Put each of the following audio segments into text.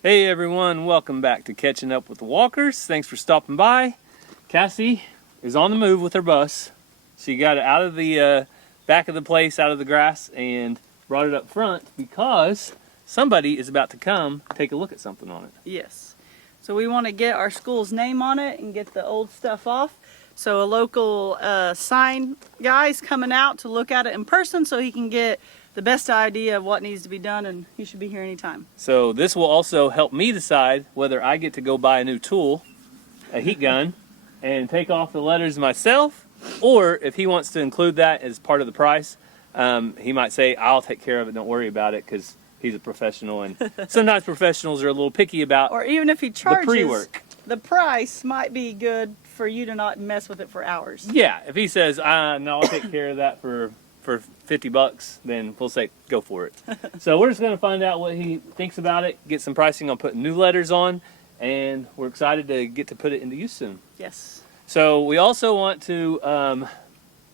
Hey everyone, welcome back to Catching Up with the Walkers. Thanks for stopping by. Cassie is on the move with her bus. She got it out of the back of the place, out of the grass, and brought it up front because somebody is about to come take a look at something on it. Yes. So we want to get our school's name on it and get the old stuff off. So a local sign guy's coming out to look at it in person so he can get the best idea of what needs to be done, and he should be here anytime. So this will also help me decide whether I get to go buy a new tool, a heat gun, and take off the letters myself, or if he wants to include that as part of the price, he might say, I'll take care of it, don't worry about it, because he's a professional, and sometimes professionals are a little picky about Or even if he charges, the pre-work. The price might be good for you to not mess with it for hours. Yeah, if he says, no, I'll take care of that for $50, then we'll say, go for it. So we're just going to find out what he thinks about it, get some pricing on putting new letters on, and we're excited to get to put it into use soon. Yes. So we also want to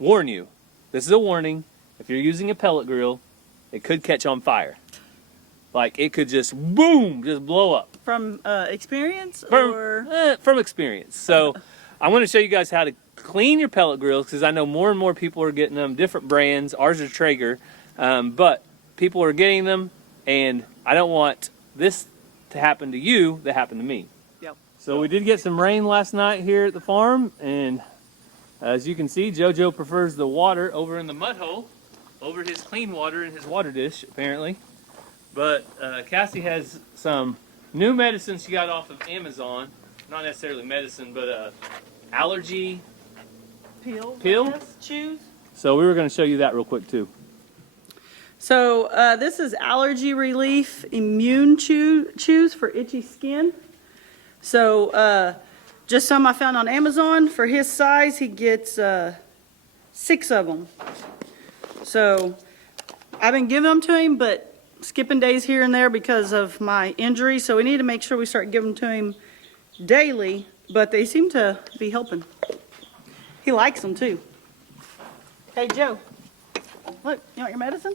warn you. This is a warning. If you're using a pellet grill, it could catch on fire. Like it could just boom, just blow up. From experience? From experience. So I want to show you guys how to clean your pellet grills, because I know more and more people are getting them, different brands. Ours are Traeger, but people are getting them, and I don't want this to happen to you that happened to me. Yep. So we did get some rain last night here at the farm, and as you can see, JoJo prefers the water over in the mud hole, over his clean water in his water dish, apparently. But Cassie has some new medicine she got off of Amazon. Not necessarily medicine, but allergy Peel? Chews? So we were going to show you that real quick too. So this is allergy relief immune chews for itchy skin. So just some I found on Amazon. For his size, he gets 6 of them. So I've been giving them to him, but skipping days here and there because of my injury. So we need to make sure we start giving them to him daily, but they seem to be helping. He likes them too. Hey, Joe, look, you want your medicine?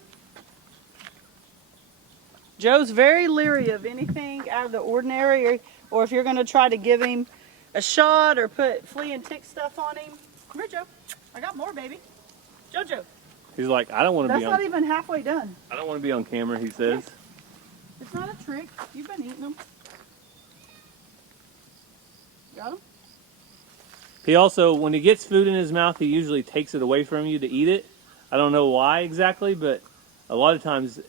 Joe's very leery of anything out of the ordinary, or if you're going to try to give him a shot or put flea and tick stuff on him. Come here, Joe. I got more, baby. JoJo. He's like, I don't want to be on. That's not even halfway done. I don't want to be on camera, he says. It's not a trick. You've been eating them. Got them? He also, when he gets food in his mouth, he usually takes it away from you to eat it. I don't know why exactly, but a lot of times,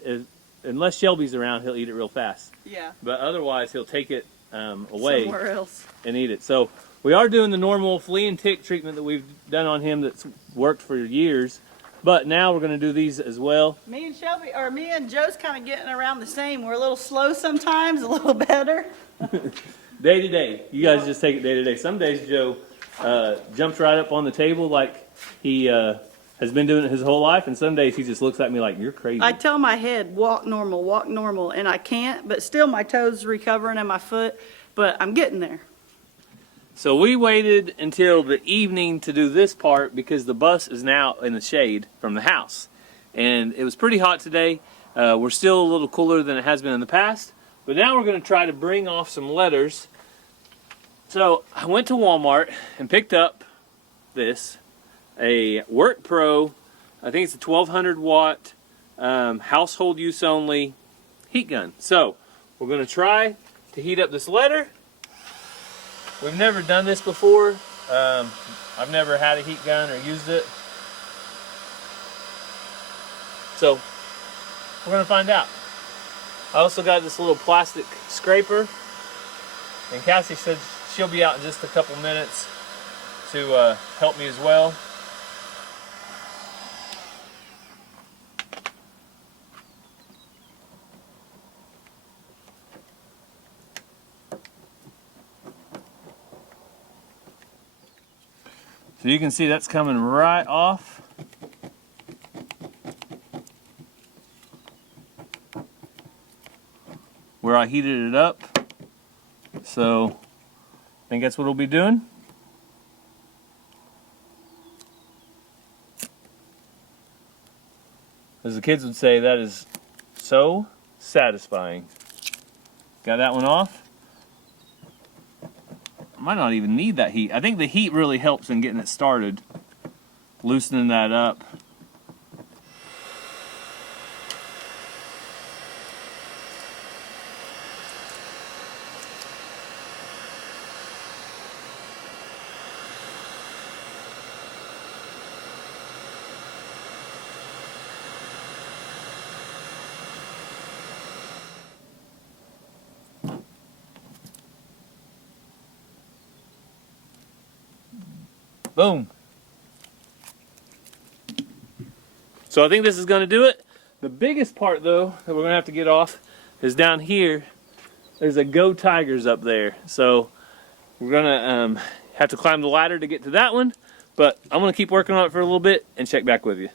unless Shelby's around, he'll eat it real fast. Yeah. But otherwise, he'll take it away Somewhere else and eat it. So we are doing the normal flea and tick treatment that we've done on him that's worked for years. But now we're going to do these as well. Me and Joe's kind of getting around the same. We're a little slow sometimes, a little better. Day to day. You guys just take it day to day. Some days Joe jumps right up on the table like he has been doing it his whole life, and some days he just looks at me like, you're crazy. I tell my head, walk normal, and I can't, but still my toes recovering and my foot, but I'm getting there. So we waited until the evening to do this part because the bus is now in the shade from the house. And it was pretty hot today. We're still a little cooler than it has been in the past. But now we're going to try to bring off some letters. So I went to Walmart and picked up this, a Work Pro, I think it's a 1200 watt, household use only heat gun. So we're going to try to heat up this letter. We've never done this before. I've never had a heat gun or used it. So we're going to find out. I also got this little plastic scraper, and Cassie said she'll be out in just a couple minutes to help me as well. So you can see that's coming right off. Where I heated it up. So I think that's what we'll be doing. As the kids would say, that is so satisfying. Got that one off. I might not even need that heat. I think the heat really helps in getting it started, loosening that up. Boom. So I think this is going to do it. The biggest part, though, that we're going to have to get off is down here. There's a Go Tigers up there. So we're going to have to climb the ladder to get to that one. But I'm going to keep working on it for a little bit and check back with you.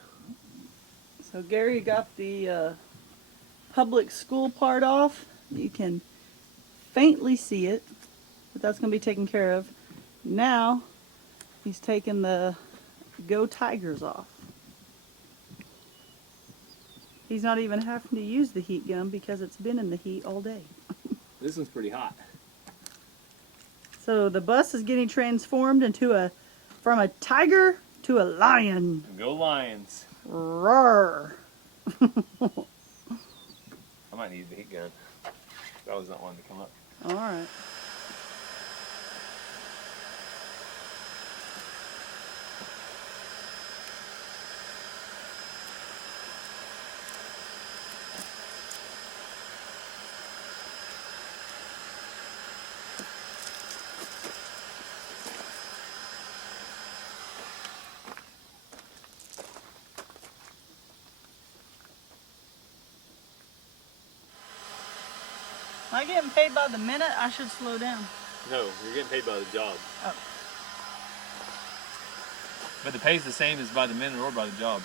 So Gary got the public school part off. You can faintly see it, but that's going to be taken care of. Now he's taking the Go Tigers off. He's not even having to use the heat gun because it's been in the heat all day. This one's pretty hot. So the bus is getting transformed into from a tiger to a lion. Go Lions. Roar. I might need the heat gun. That was not wanting to come up. All right. Am I getting paid by the minute? I should slow down. No, you're getting paid by the job. Oh. But the pay's the same as by the minute or by the job.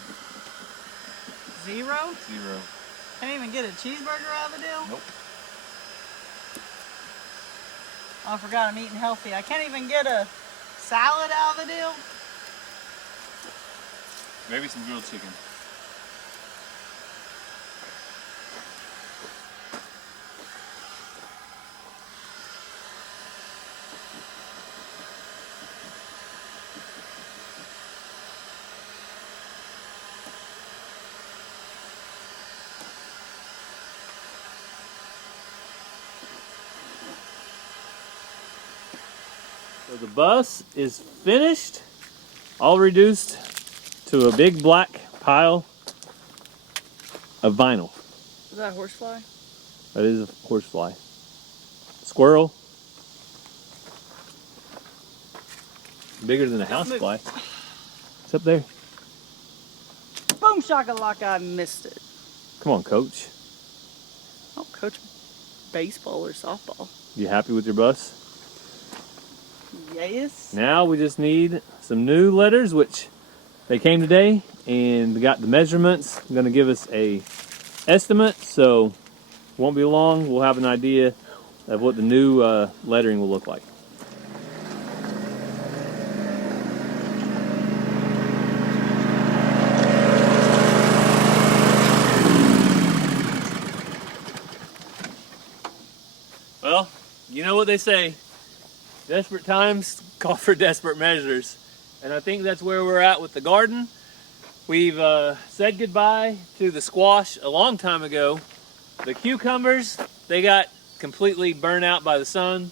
Zero? Zero. Can't even get a cheeseburger out of the deal? Nope. Oh, I forgot I'm eating healthy. I can't even get a salad out of the deal? Maybe some grilled chicken. So the bus is finished, all reduced to a big black pile of vinyl. Is that a horsefly? That is a horsefly. Squirrel. Bigger than a housefly. It's up there. Boom shakalaka, I missed it. Come on, coach. I don't coach baseball or softball. You happy with your bus? Yes. Now we just need some new letters, which they came today and got the measurements. Going to give us a estimate, so won't be long. We'll have an idea of what the new lettering will look like. Well, you know what they say. Desperate times call for desperate measures. And I think that's where we're at with the garden. We've said goodbye to the squash a long time ago. The cucumbers, they got completely burnt out by the sun.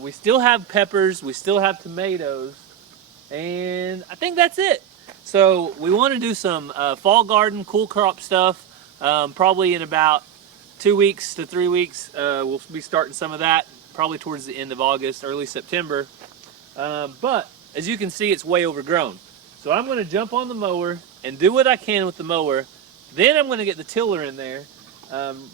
We still have peppers, we still have tomatoes, and I think that's it. So we want to do some fall garden, cool crop stuff. Probably in about 2 weeks to 3 weeks, we'll be starting some of that. Probably towards the end of August, early September. But as you can see, it's way overgrown. So I'm going to jump on the mower and do what I can with the mower. Then I'm going to get the tiller in there.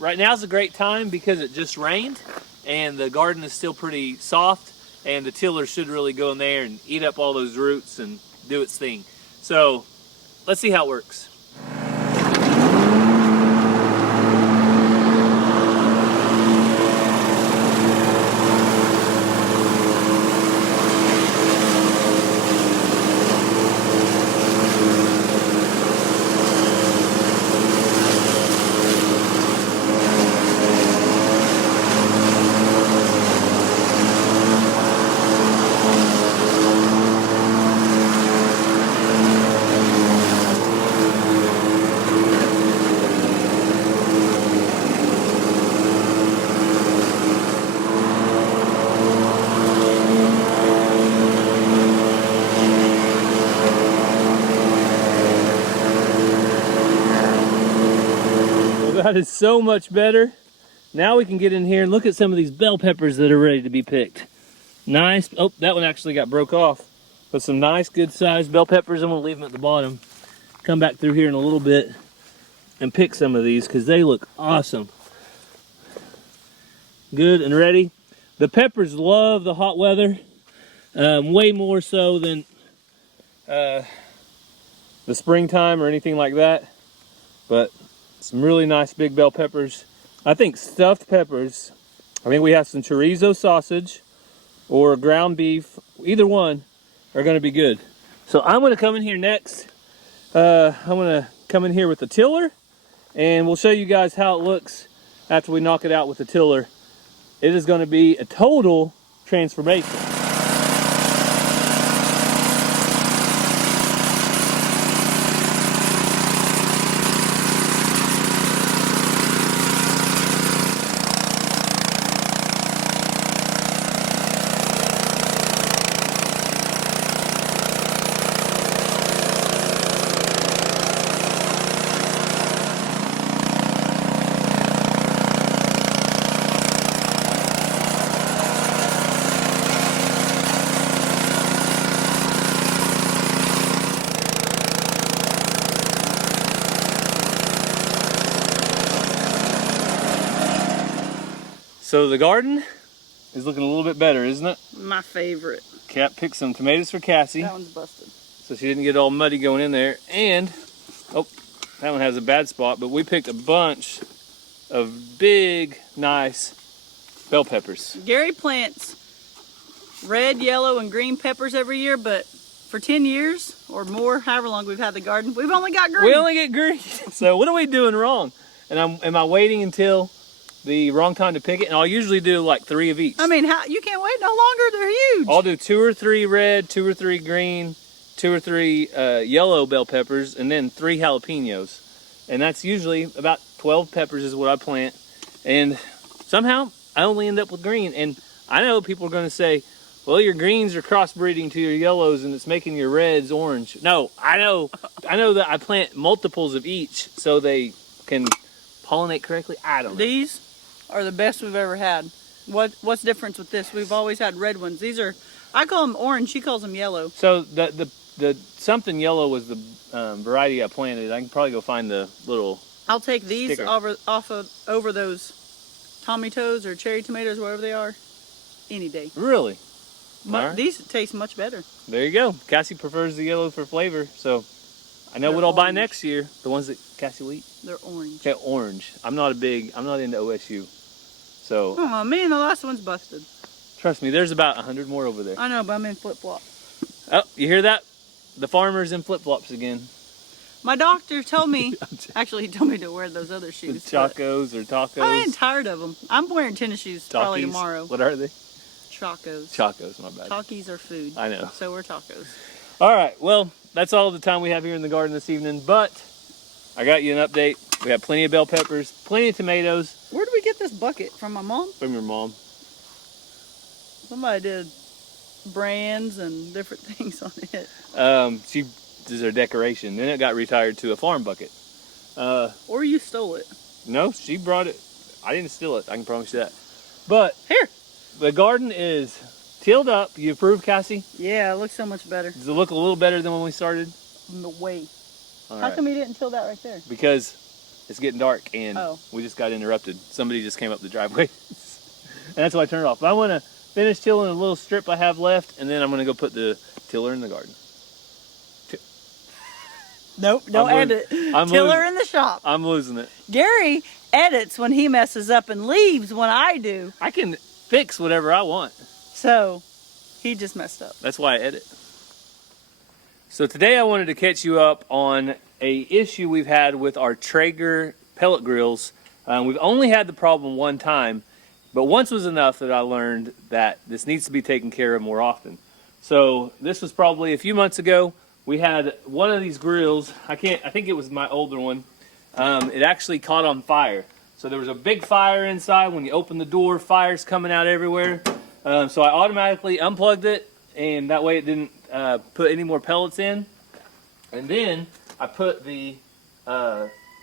Right now is a great time because it just rained and the garden is still pretty soft, and the tiller should really go in there and eat up all those roots and do its thing. So let's see how it works. spot is so much better. Now we can get in here and look at some of these bell peppers that are ready to be picked. Nice. Oh, that one actually got broke off. But some nice, good sized bell peppers. I'm gonna leave them at the bottom. Come back through here in a little bit and pick some of these because they look awesome. Good and ready. The peppers love the hot weather, way more so than the springtime or anything like that. But some really nice big bell peppers. I think stuffed peppers. I think we have some chorizo sausage or ground beef. Either one are going to be good. So I'm going to come in here next. I'm going to come in here with the tiller, and we'll show you guys how it looks after we knock it out with the tiller. It is going to be a total transformation. So the garden is looking a little bit better, isn't it? My favorite. Kat picked some tomatoes for Cassie. That one's busted. So she didn't get all muddy going in there. And, oh, that one has a bad spot, but we picked a bunch of big, nice bell peppers. Gary plants red, yellow, and green peppers every year, but for 10 years or more, however long we've had the garden, we've only got green. We only get green. So what are we doing wrong? And am I waiting until the wrong time to pick it? And I'll usually do like 3 of each. I mean, you can't wait no longer. They're huge. I'll do 2 or 3 red, 2 or 3 green, 2 or 3 yellow bell peppers, and then 3 jalapenos. And that's usually about 12 peppers is what I plant. And somehow I only end up with green. And I know people are going to say, well, your greens are crossbreeding to your yellows and it's making your reds orange. No, I know that I plant multiples of each so they can pollinate correctly. I don't know. These are the best we've ever had. What's the difference with this? We've always had red ones. These are, I call them orange, she calls them yellow. So the something yellow was the variety I planted. I can probably go find the little I'll take these sticker. over those tomatoes or cherry tomatoes, whatever they are, any day. Really? All right. These taste much better. There you go. Cassie prefers the yellow for flavor, so I know They're what I'll buy orange. next year. The ones that Cassie will eat. They're orange. Okay, orange. I'm not into OSU. So Oh man, the last one's busted. trust me, there's about 100 more over there. I know, but I'm in flip-flop. Oh, you hear that? The farmer's in flip-flops again. My doctor told me, actually he told me to wear those other shoes. but Chacos or tacos. I ain't tired of them. I'm wearing tennis shoes probably Takis. tomorrow. What are they? Chacos. Chacos, my bad. Takis are food. I know. So we're tacos. All right, well, that's all the time we have here in the garden this evening, but I got you an update. We have plenty of bell peppers, plenty of tomatoes. Where did we get this bucket? From my mom? From your mom. Somebody did brands and different things on it. She does her decoration. Then it got retired to a farm bucket. Or you stole it. No, she brought it. I didn't steal it, I can promise you that. But Here. the garden is tilled up. You approve, Cassie? Yeah, it looks so much better. Does it look a little better than when we started? No way. All How right. come you didn't till that right there? Because it's getting dark and Oh. we just got interrupted. Somebody just came up the driveway. And that's why I turned it off. But I want to finish tilling a little strip I have left, and then I'm going to go put the tiller in the garden. Nope, don't I'm edit. I'm Tiller losing- in the shop. I'm losing it. Gary edits when he messes up and leaves when I do. I can fix whatever I want. So he just messed up. That's why I edit. So today I wanted to catch you up on a issue we've had with our Traeger pellet grills. We've only had the problem one time, but once was enough that I learned that this needs to be taken care of more often. So this was probably a few months ago. We had one of these grills. I think it was my older one. It actually caught on fire. So there was a big fire inside. When you open the door, fire's coming out everywhere. So I automatically unplugged it, and that way it didn't put any more pellets in. And then I put the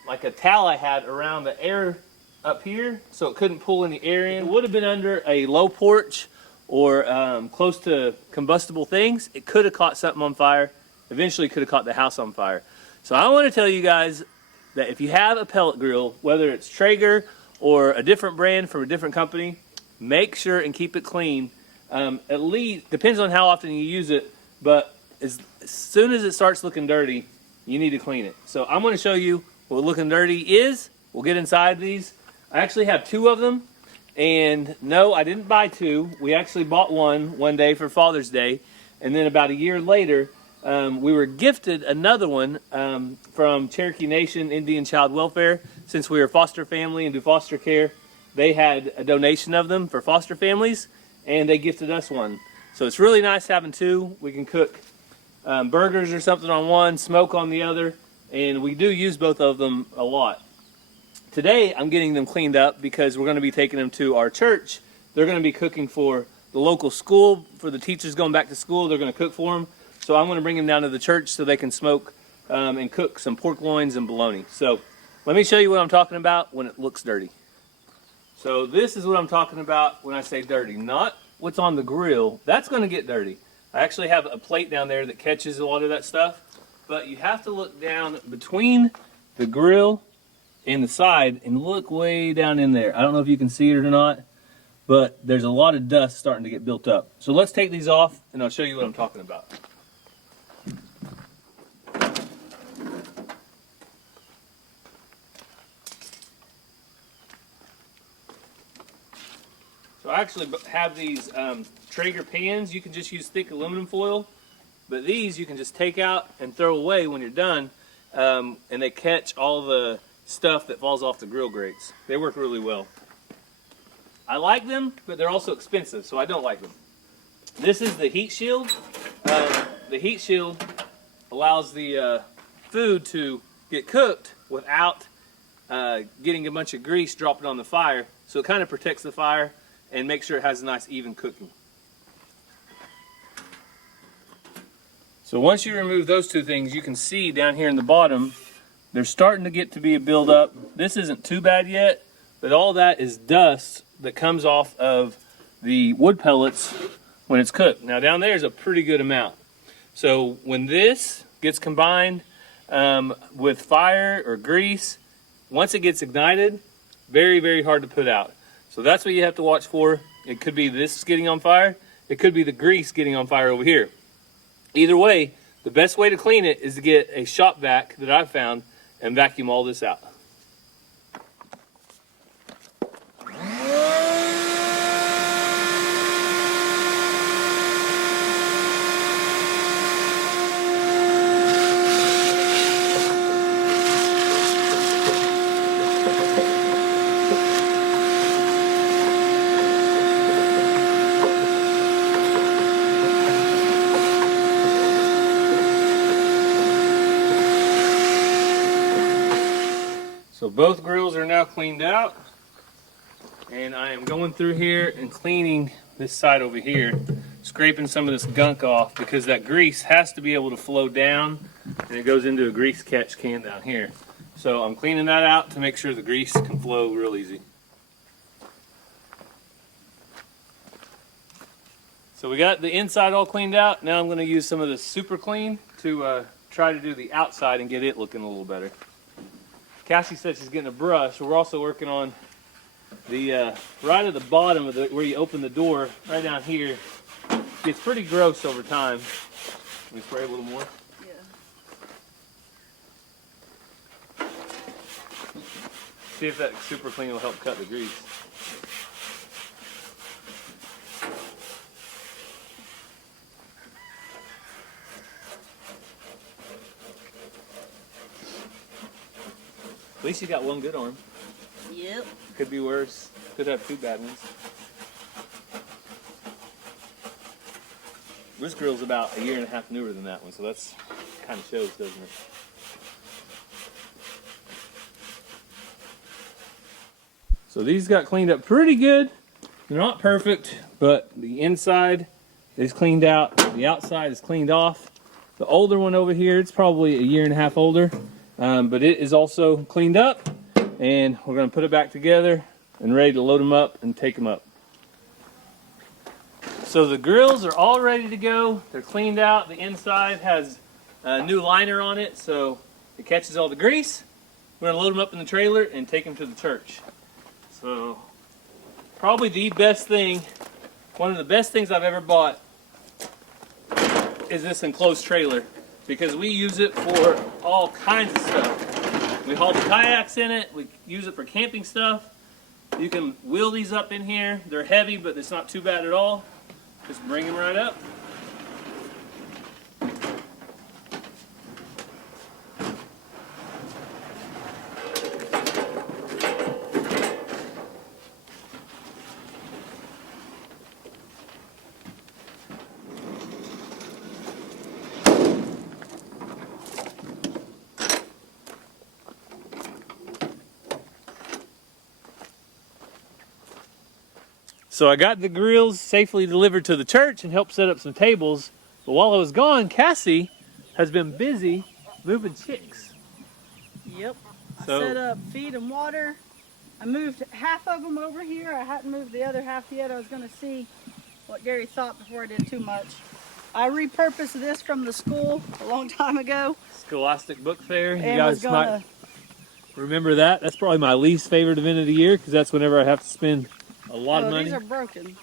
like a towel I had around the air up here, so it couldn't pull any air in. It would have been under a low porch or close to combustible things. It could have caught something on fire. Eventually could have caught the house on fire. So I want to tell you guys that if you have a pellet grill, whether it's Traeger or a different brand from a different company, make sure and keep it clean. At least, depends on how often you use it, but as soon as it starts looking dirty, you need to clean it. So I'm going to show you what looking dirty is. We'll get inside these. I actually have 2 of them, and no, I didn't buy 2. We actually bought one day for Father's Day, and then about a year later, we were gifted another one from Cherokee Nation Indian Child Welfare. Since we were a foster family and do foster care, they had a donation of them for foster families, and they gifted us one. So it's really nice having 2. We can cook burgers or something on one, smoke on the other, and we do use both of them a lot. Today, I'm getting them cleaned up because we're going to be taking them to our church. They're going to be cooking for the local school, for the teachers going back to school. They're going to cook for them. So I'm going to bring them down to the church so they can smoke and cook some pork loins and bologna. So let me show you what I'm talking about when it looks dirty. So this is what I'm talking about when I say dirty. Not what's on the grill. That's going to get dirty. I actually have a plate down there that catches a lot of that stuff. But you have to look down between the grill and the side and look way down in there. I don't know if you can see it or not, but there's a lot of dust starting to get built up. So let's take these off and I'll show you what I'm talking about. So I actually have these Traeger pans. You can just use thick aluminum foil, but these you can just take out and throw away when you're done, and they catch all the stuff that falls off the grill grates. They work really well. I like them, but they're also expensive, so I don't like them. This is the heat shield. The heat shield allows the food to get cooked without getting a bunch of grease dropping on the fire, so it kind of protects the fire and makes sure it has a nice even cooking. So once you remove those 2 things, you can see down here in the bottom, they're starting to get to be a buildup. This isn't too bad yet, but all that is dust that comes off of the wood pellets when it's cooked. Now down there is a pretty good amount. So when this gets combined with fire or grease, once it gets ignited, very, very hard to put out. So that's what you have to watch for. It could be this getting on fire. It could be the grease getting on fire over here. Either way, the best way to clean it is to get a shop vac that I've found and vacuum all this out. So both grills are now cleaned out, and I am going through here and cleaning this side over here, scraping some of this gunk off because that grease has to be able to flow down, and it goes into a grease catch can down here. So I'm cleaning that out to make sure the grease can flow real easy. So we got the inside all cleaned out. Now I'm going to use some of this super clean to try to do the outside and get it looking a little better. Cassie said she's getting a brush. We're also working on the right at the bottom of where you open the door, right down here. Gets pretty gross over time. Let me spray a little more. Yeah. See if that super clean will help cut the grease. At least you got one good arm. Yep. Could be worse. Could have 2 bad ones. This grill's about a year and a half newer than that one, so that's kind of shows, doesn't it? So these got cleaned up pretty good. They're not perfect, but the inside is cleaned out. The outside is cleaned off. The older one over here, it's probably a year and a half older. but it is also cleaned up, and we're going to put it back together and ready to load them up and take them up. So the grills are all ready to go. They're cleaned out. The inside has a new liner on it, so it catches all the grease. We're going to load them up in the trailer and take them to the church. So probably the best thing, one of the best things I've ever bought is this enclosed trailer, because we use it for all kinds of stuff. We haul the kayaks in it. We use it for camping stuff. You can wheel these up in here. They're heavy, but it's not too bad at all. Just bring them right up. So I got the grills safely delivered to the church and helped set up some tables. But while I was gone, Cassie has been busy moving chicks. Yep. So, I set up feed and water. I moved half of them over here. I hadn't moved the other half yet. I was going to see what Gary thought before I did too much. I repurposed this from the school a long time ago. Scholastic Book Fair. You And guys might remember that. That's probably my least favorite event of the year, because that's whenever I have to spend a lot of money. These are broken.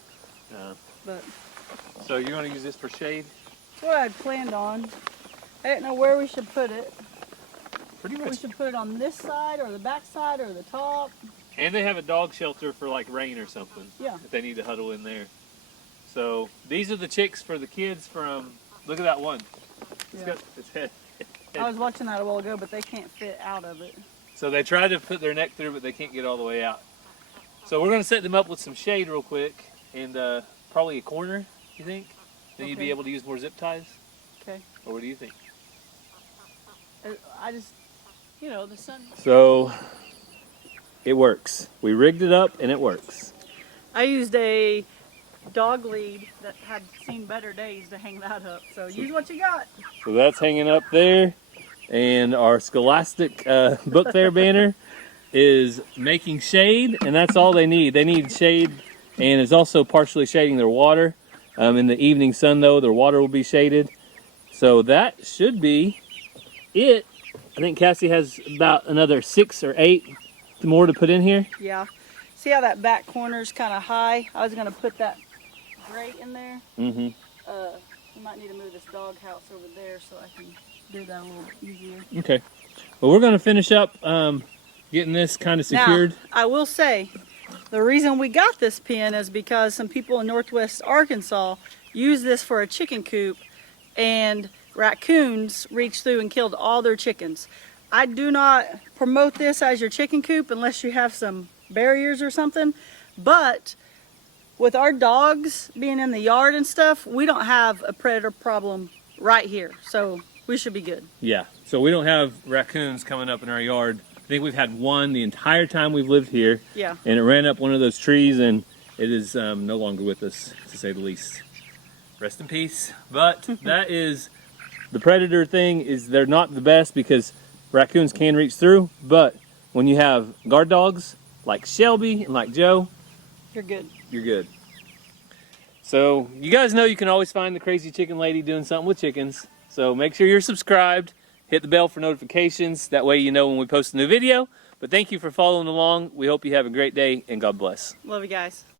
But so you're going to use this for shade? that's what I'd planned on. I didn't know where we should put it. Pretty We much. should put it on this side or the back side or the top. And they have a dog shelter for like rain or something. Yeah. If they need to huddle in there. So these are the chicks for the kids from, look at that one. It's Yeah. got its head. I was watching that a while ago, but they can't fit out of it. So they try to put their neck through, but they can't get all the way out. So we're going to set them up with some shade real quick, and probably a corner, you think? Then you'd be Okay. able to use more zip ties? Okay. Or what do you think? I just, you know, the sun. So it works. We rigged it up and it works. I used a dog lead that had seen better days to hang that up. So use what you got. So that's hanging up there, and our Scholastic Book Fair banner is making shade, and that's all they need. They need shade, and it's also partially shading their water. In the evening sun, though, their water will be shaded. So that should be it. I think Cassie has about another 6 or 8 more to put in here. Yeah. See how that back corner's kind of high? I was going to put that grate in there. Mm-hmm. We might need to move this dog house over there so I can do that a little easier. Okay. Well, we're going to finish up getting this kind of secured. Now, I will say, the reason we got this pen is because some people in northwest Arkansas use this for a chicken coop, and raccoons reached through and killed all their chickens. I do not promote this as your chicken coop unless you have some barriers or something, but with our dogs being in the yard and stuff, we don't have a predator problem right here, so we should be good. Yeah, so we don't have raccoons coming up in our yard. I think we've had one the entire time we've lived here. Yeah. And it ran up one of those trees, and it is no longer with us, to say the least. Rest in peace. But that is, the predator thing is they're not the best because raccoons can reach through, but when you have guard dogs like Shelby and like Joe, You're good. you're good. So you guys know you can always find the Crazy Chicken Lady doing something with chickens. So make sure you're subscribed. Hit the bell for notifications. That way you know when we post a new video. But thank you for following along. We hope you have a great day, and God bless. Love you guys.